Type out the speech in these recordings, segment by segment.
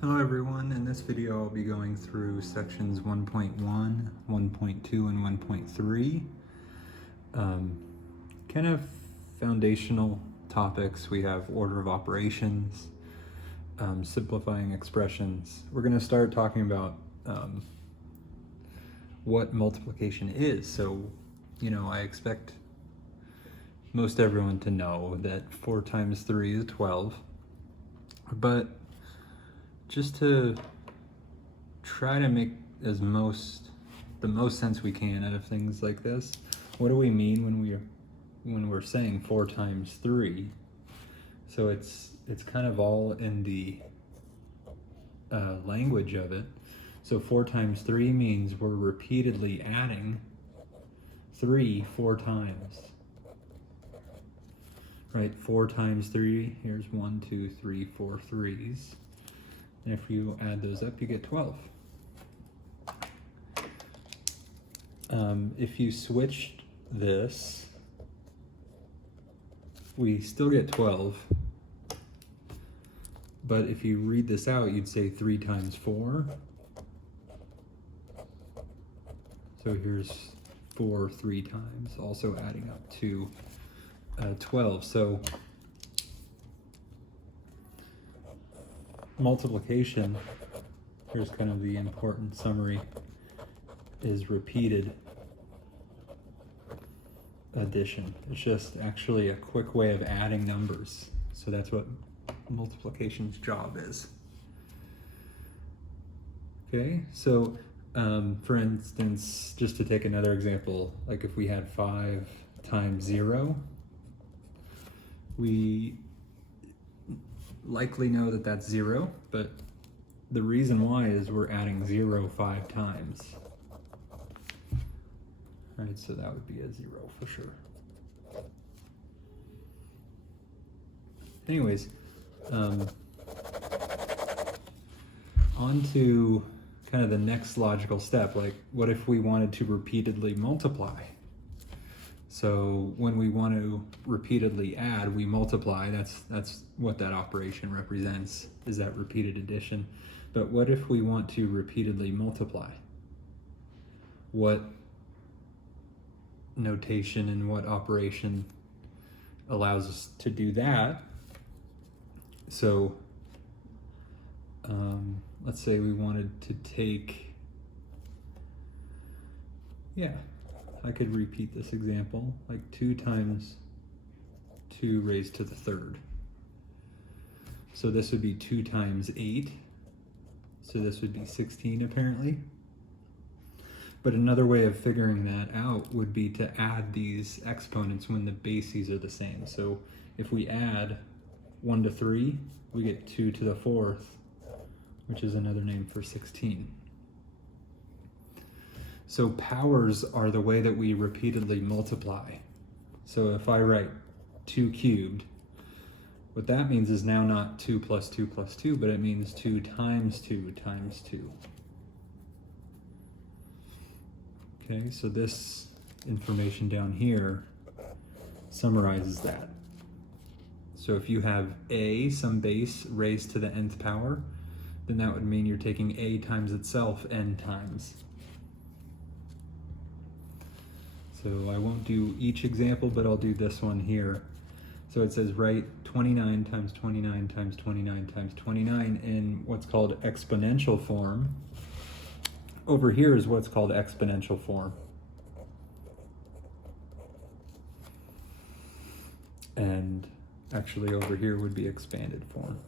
Hello everyone, in this video I'll be going through sections 1.1, 1.2, and 1.3. Kind of foundational topics. We have order of operations, simplifying expressions. We're going to start talking about what multiplication is. So, I expect most everyone to know that 4 times 3 is 12, but just to try to make the most sense we can out of things like this, what do we mean when we're saying 4 times 3? So it's kind of all in the language of it. So 4 times 3 means we're repeatedly adding 3 4 times. Right, 4 times 3, here's 1, 2, 3, 4 threes. And if you add those up, you get 12. If you switched this, we still get 12. But if you read this out, you'd say 3 times 4. So here's 4 3 times, also adding up to 12. So multiplication, here's kind of the important summary, is repeated addition. It's just actually a quick way of adding numbers. So that's what multiplication's job is. Okay, so for instance, just to take another example, like if we had 5 times 0, we likely know that that's 0, but the reason why is we're adding 0 5 times. Right, so that would be a 0 for sure. Anyways, on to kind of the next logical step, like what if we wanted to repeatedly multiply? So when we want to repeatedly add, we multiply. That's what that operation represents, is that repeated addition. But what if we want to repeatedly multiply? What notation and what operation allows us to do that? So let's say we wanted to take, I could repeat this example, like 2 times 2 raised to the 3rd. So this would be 2 times 8. So this would be 16 apparently. But another way of figuring that out would be to add these exponents when the bases are the same. So if we add 1 to 3, we get 2 to the 4th, which is another name for 16. So powers are the way that we repeatedly multiply. So if I write 2 cubed, what that means is now not 2 plus 2 plus 2, but it means 2 times 2 times 2. Okay, so this information down here summarizes that. So if you have a, some base raised to the nth power, then that would mean you're taking a times itself n times. So I won't do each example, but I'll do this one here. So it says write 29 times 29 times 29 times 29 in what's called exponential form. Over here is what's called exponential form. And actually over here would be expanded form.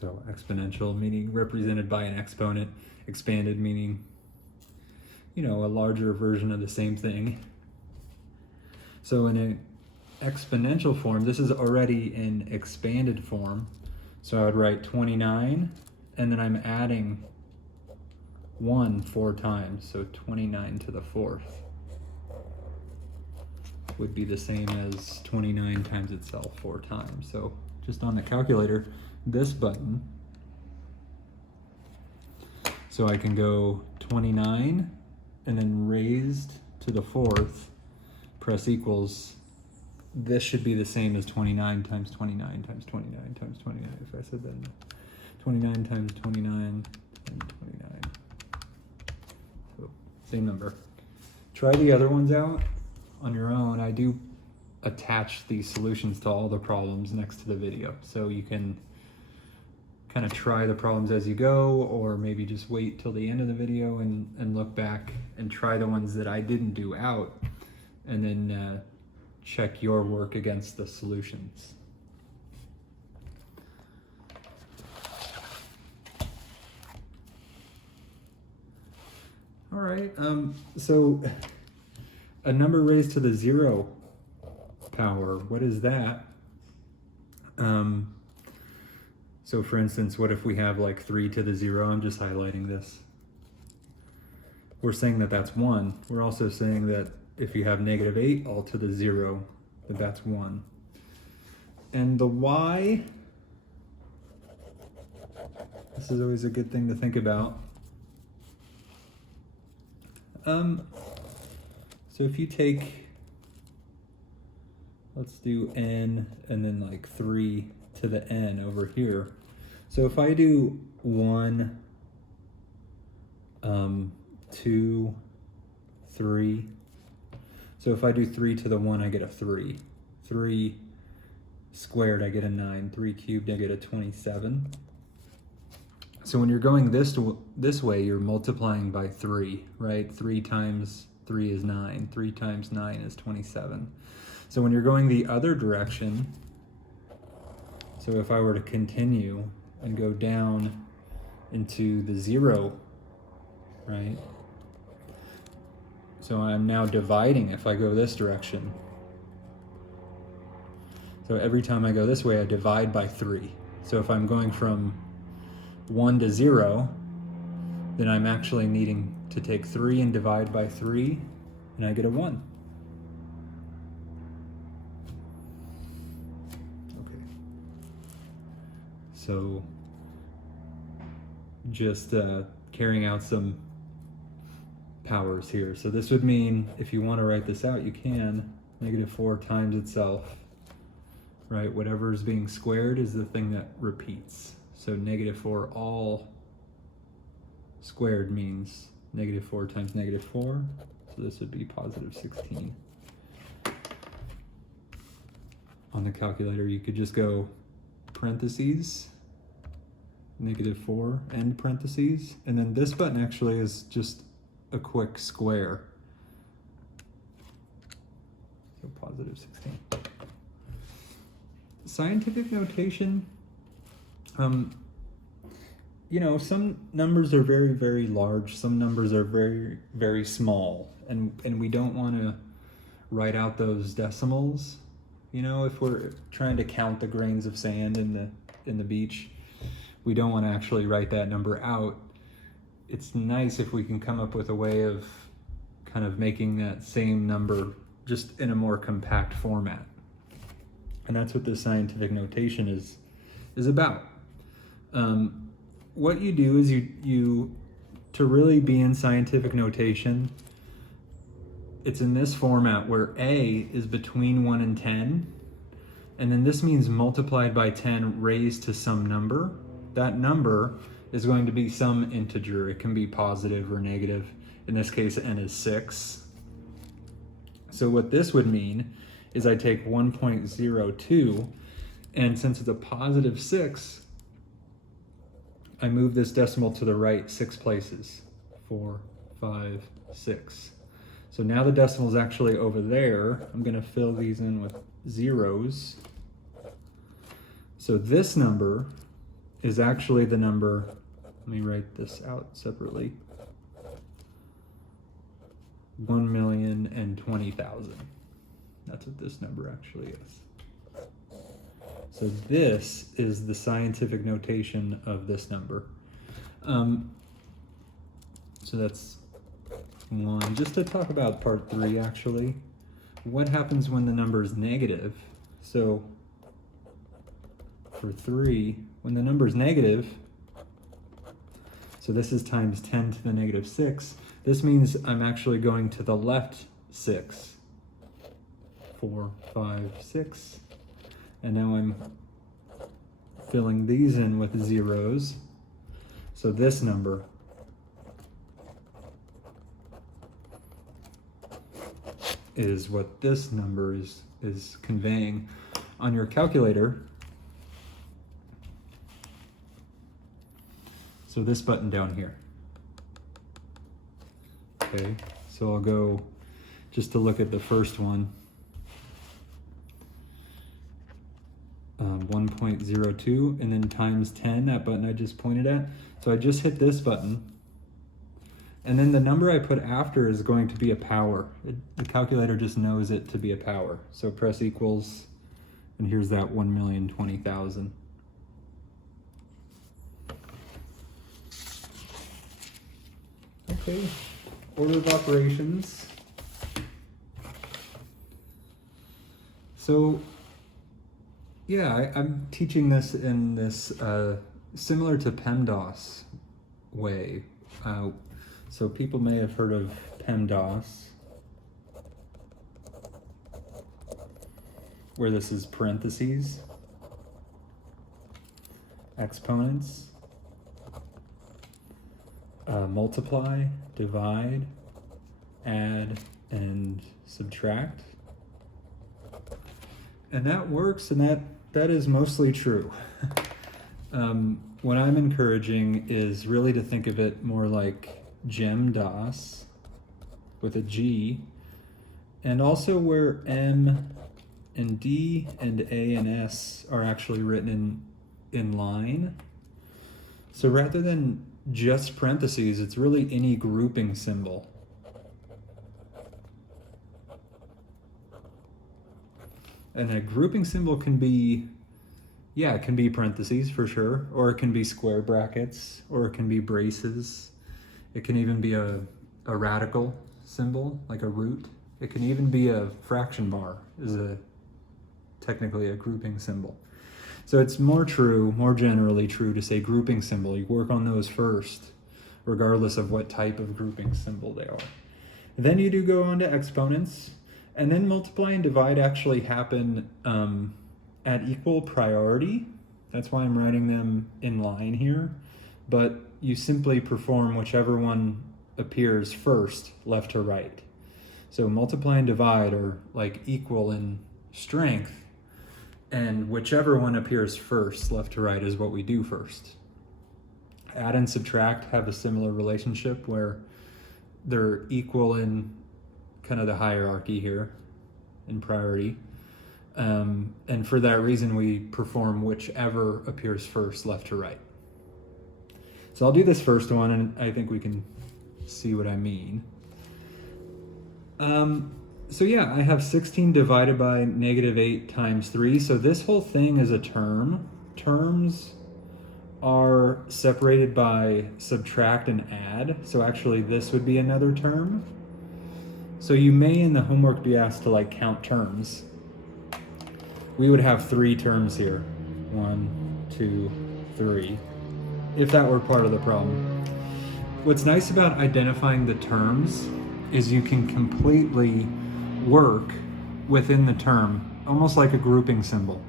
So exponential meaning represented by an exponent, expanded meaning, a larger version of the same thing. So in an exponential form, this is already in expanded form. So I would write 29, and then I'm adding 1 4 times, so 29 to the 4th would be the same as 29 times itself 4 times. So just on the calculator, this button, so I can go 29 and then raised to the 4th, press equals, this should be the same as 29 times 29 times 29 times 29. If I said that, 29 times 29 and 29. So, same number. Try the other ones out on your own. I do attach these solutions to all the problems next to the video, so you can kind of try the problems as you go, or maybe just wait till the end of the video and look back and try the ones that I didn't do out, and then check your work against the solutions. All right, so a number raised to the 0 power, what is that? So for instance, what if we have like 3 to the 0? I'm just highlighting this. We're saying that that's 1. We're also saying that if you have -8 all to the 0, that that's 1. And the y, this is always a good thing to think about. So if you take, let's do n and then like 3 to the n over here. So if I do 1, 2, 3. So if I do 3 to the 1, I get a 3. 3 squared, I get a 9. 3 cubed, I get a 27. So when you're going this way, you're multiplying by 3, right? 3 times 3 is 9. 3 times 9 is 27. So when you're going the other direction, so if I were to continue and go down into the 0, right? So I'm now dividing if I go this direction. So every time I go this way, I divide by 3. So if I'm going from 1 to 0, then I'm actually needing to take 3 and divide by 3, and I get a 1. Okay. So just carrying out some powers here. So this would mean, if you want to write this out, you can. -4 times itself, right? Whatever is being squared is the thing that repeats. So -4 all squared means -4 times -4. So this would be positive 16. On the calculator, you could just go parentheses, -4, end parentheses, and then this button actually is just a quick square. So positive 16. Scientific notation, you know, some numbers are very, very large, some numbers are very, very small, and we don't want to write out those decimals. You know, if we're trying to count the grains of sand in the beach, we don't want to actually write that number out. It's nice if we can come up with a way of kind of making that same number just in a more compact format. And that's what the scientific notation is about. What you do is you to really be in scientific notation, it's in this format where A is between 1 and 10, and then this means multiplied by 10 raised to some number. That number is going to be some integer. It can be positive or negative. In this case, n is 6. So what this would mean is I take 1.02, and since it's a positive 6, I move this decimal to the right 6 places. 4, 5, 6. So now the decimal is actually over there. I'm going to fill these in with zeros. So this number is actually the number, let me write this out separately, 1,020,000. That's what this number actually is. So this is the scientific notation of this number. So that's 1. Just to talk about part 3 actually, what happens when the number is negative? So for 3, when the number is negative, so this is times 10 to the -6, This means I'm actually going to the left 6. 4, 5, 6. And now I'm filling these in with zeros. So this number is what this number is conveying. On your calculator, so this button down here. Okay, so I'll go just to look at the first one. 1.02 and then times 10, that button I just pointed at. So I just hit this button. And then the number I put after is going to be a power. The calculator just knows it to be a power. So press equals, and here's that 1,020,000. Okay, order of operations. So yeah, I'm teaching this in this similar to PEMDAS way. So people may have heard of PEMDAS, where this is parentheses, exponents, multiply, divide, add, and subtract. And that works, and that is mostly true. What I'm encouraging is really to think of it more like GEMDAS with a G, and also where M and D and A and S are actually written in line. So rather than just parentheses, it's really any grouping symbol. And a grouping symbol can be, yeah, it can be parentheses for sure, or it can be square brackets, or it can be braces. It can even be a radical symbol, like a root. It can even be a fraction bar, is technically a grouping symbol. So it's more generally true to say grouping symbol. You work on those first, regardless of what type of grouping symbol they are. Then you do go on to exponents, and then multiply and divide actually happen at equal priority. That's why I'm writing them in line here. But you simply perform whichever one appears first, left to right. So multiply and divide are like equal in strength, and whichever one appears first, left to right, is what we do first. Add and subtract have a similar relationship where they're equal in kind of the hierarchy here in priority. And for that reason, we perform whichever appears first, left to right. So I'll do this first one, and I think we can see what I mean. So yeah, I have 16 divided by -8 times 3. So this whole thing is a term. Terms are separated by subtract and add. So actually this would be another term. So you may in the homework be asked to like count terms. We would have 3 terms here. 1, 2, 3. If that were part of the problem. What's nice about identifying the terms is you can completely work within the term, almost like a grouping symbol.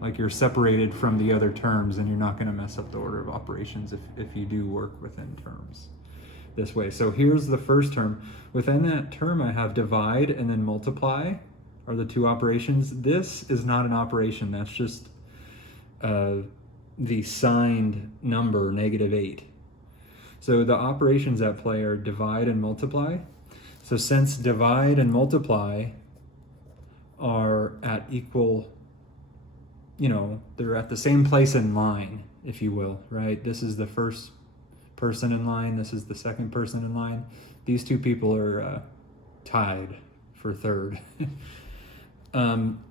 Like you're separated from the other terms, and you're not going to mess up the order of operations if you do work within terms this way. So here's the first term. Within that term, I have divide and then multiply are the 2 operations. This is not an operation. That's just the signed number, -8. So the operations at play are divide and multiply. So since divide and multiply are at equal, they're at the same place in line, if you will, right? This is the first person in line. This is the second person in line. These 2 people are tied for third.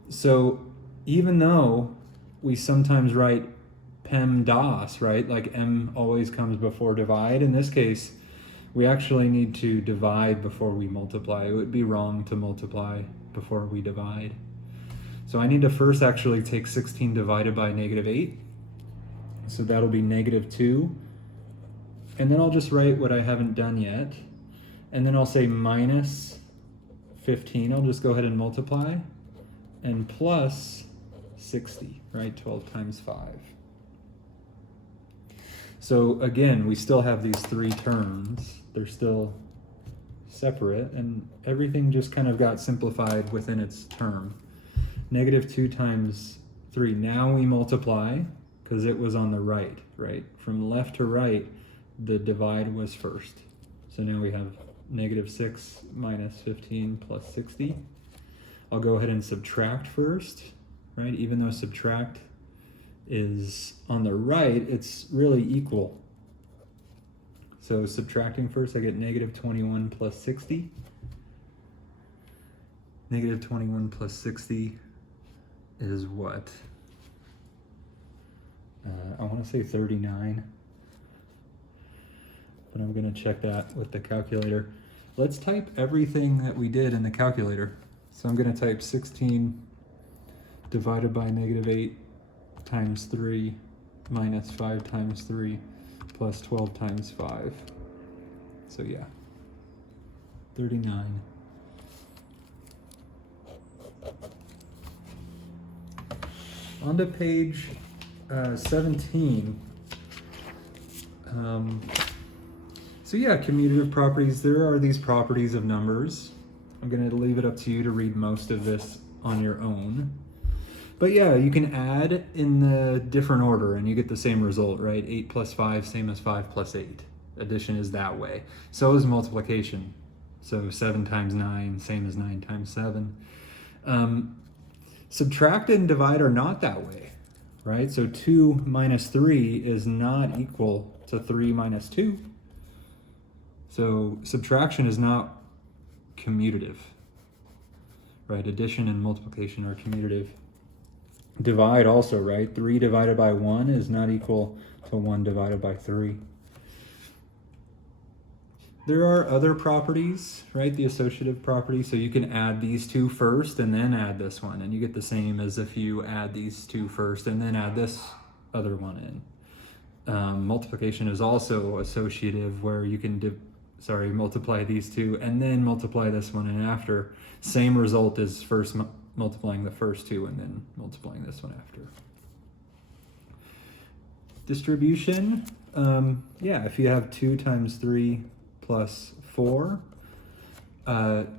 So even though we sometimes write PEMDAS, right? Like M always comes before divide. In this case, we actually need to divide before we multiply. It would be wrong to multiply before we divide. So I need to first actually take 16 divided by -8. So that'll be -2. And then I'll just write what I haven't done yet. And then I'll say minus 15. I'll just go ahead and multiply. And plus 60, right? 12 times 5. So again, we still have these three terms. They're still separate, and everything just kind of got simplified within its term. Negative 2 times 3. Now we multiply because it was on the right, right? From left to right, the divide was first. So now we have negative 6 minus 15 plus 60. I'll go ahead and subtract first, right? Even though subtract is on the right, it's really equal. So subtracting first, I get negative 21 plus 60. Negative 21 plus 60 is what? I want to say 39. But I'm going to check that with the calculator. Let's type everything that we did in the calculator. So I'm going to type 16 divided by negative 8 times 3 minus 5 times 3 plus 12 times 5. So yeah, 39. On to page 17. So yeah, commutative properties. There are these properties of numbers. I'm going to leave it up to you to read most of this on your own. But yeah, you can add in the different order and you get the same result, right? 8 plus 5, same as 5 plus 8. Addition is that way. So is multiplication. So 7 times 9, same as 9 times 7. Subtract and divide are not that way, right? So 2 minus 3 is not equal to 3 minus 2. So subtraction is not commutative, right? Addition and multiplication are commutative. Divide also, right? 3 divided by 1 is not equal to 1 divided by 3. There are other properties, right? The associative property. So you can add these two first and then add this one. And you get the same as if you add these two first and then add this other one in. Multiplication is also associative, where you can multiply these two and then multiply this one in after. Same result as first multiplying the first two and then multiplying this one after. Distribution, yeah, if you have 2 times 3 plus 4,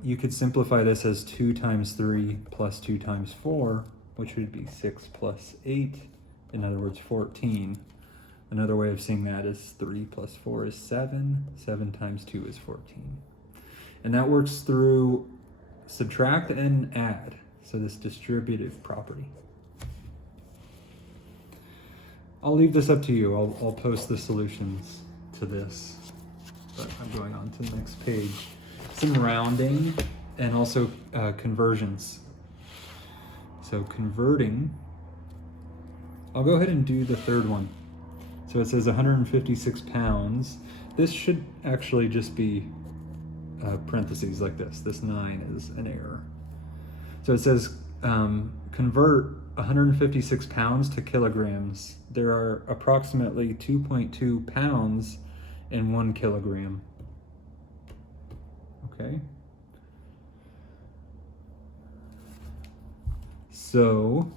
you could simplify this as 2 times 3 plus 2 times 4, which would be 6 plus 8, in other words 14. Another way of seeing that is 3 plus 4 is 7, 7 times 2 is 14. And that works through subtract and add, so this distributive property. I'll leave this up to you. I'll post the solutions to this, but I'm going on to the next page. Some rounding and also conversions. So converting, I'll go ahead and do the third one. So it says 156 pounds. This should actually just be parentheses like this. This 9 is an error. So it says convert 156 pounds to kilograms. There are approximately 2.2 pounds in 1 kilogram. Okay. So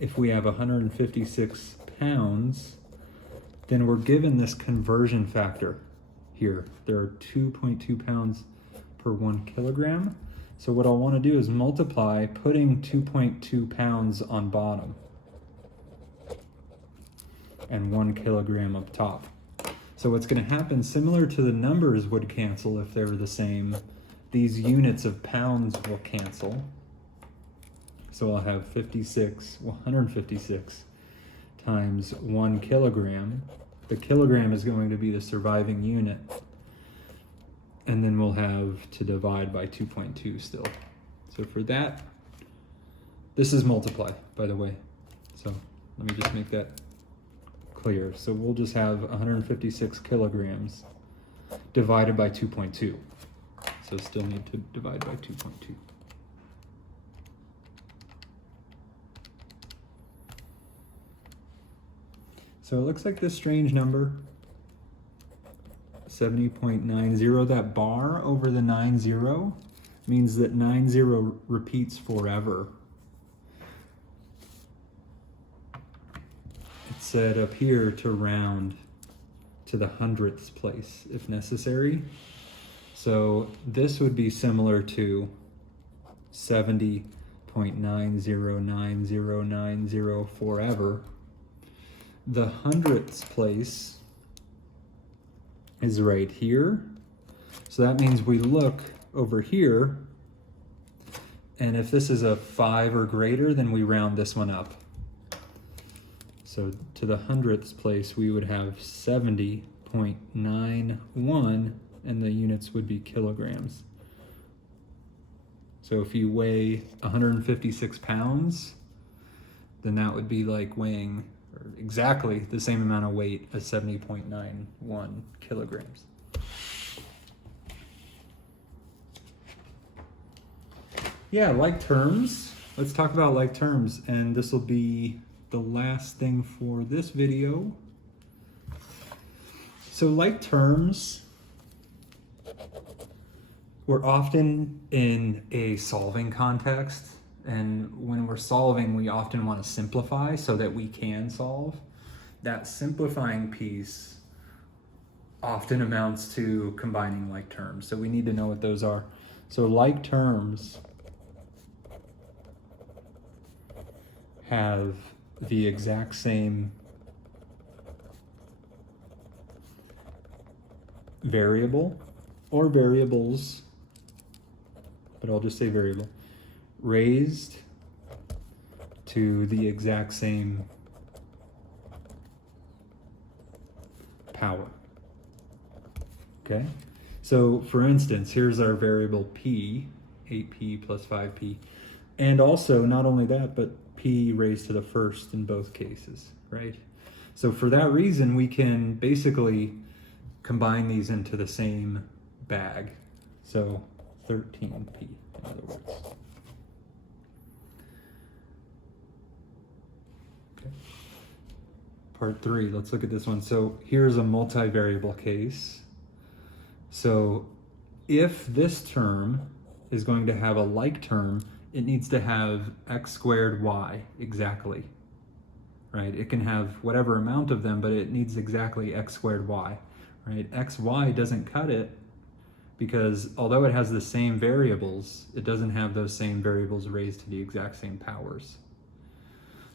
if we have 156 pounds, then we're given this conversion factor here. There are 2.2 pounds per 1 kilogram. So what I'll want to do is multiply, putting 2.2 pounds on bottom and 1 kilogram up top. So what's going to happen, similar to the numbers would cancel if they were the same, these units of pounds will cancel. So I'll have 156 times 1 kilogram. The kilogram is going to be the surviving unit. And then we'll have to divide by 2.2 still. So for that, this is multiply, by the way. So let me just make that clear. So we'll just have 156 kilograms divided by 2.2. So still need to divide by 2.2. So it looks like this strange number, 70.90. That bar over the 90 means that 90 repeats forever. It said up here to round to the 100th place if necessary. So this would be similar to 70.909090 forever. The 100th place is right here. So that means we look over here, and if this is a 5 or greater, then we round this one up. So to the 100th place, we would have 70.91, and the units would be kilograms. So if you weigh 156 pounds, then that would be like weighing exactly the same amount of weight as 70.91 kilograms. Yeah, like terms. Let's talk about like terms, and this will be the last thing for this video. So like terms, we're often in a solving context, and when we're solving, we often want to simplify so that we can solve. That simplifying piece often amounts to combining like terms, so we need to know what those are. So like terms have the exact same variable or variables, but I'll just say variable, raised to the exact same power. Okay, so for instance, here's our variable p, 8p plus 5p, and also not only that, but p raised to the first in both cases, right? So for that reason, we can basically combine these into the same bag. So 13p, in other words. Okay. Part 3, let's look at this one. So here's a multivariable case. So if this term is going to have a like term, it needs to have x squared y exactly, right? It can have whatever amount of them, but it needs exactly x squared y, right? xy doesn't cut it because although it has the same variables, it doesn't have those same variables raised to the exact same powers.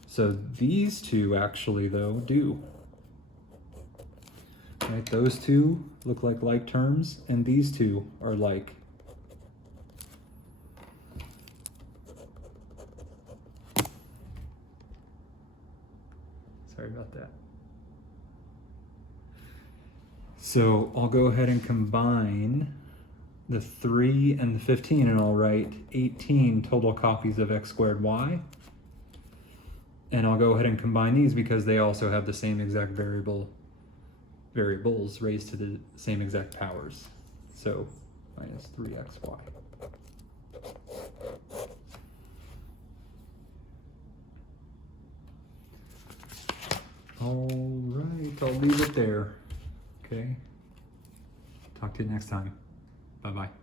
So these two actually, though, do. Right? Those two look like terms, and these two are like. Sorry about that. So I'll go ahead and combine the 3 and the 15, and I'll write 18 total copies of x squared y. And I'll go ahead and combine these because they also have the same exact variables raised to the same exact powers. So minus 3xy. All right, I'll leave it there. Okay. Talk to you next time. Bye-bye.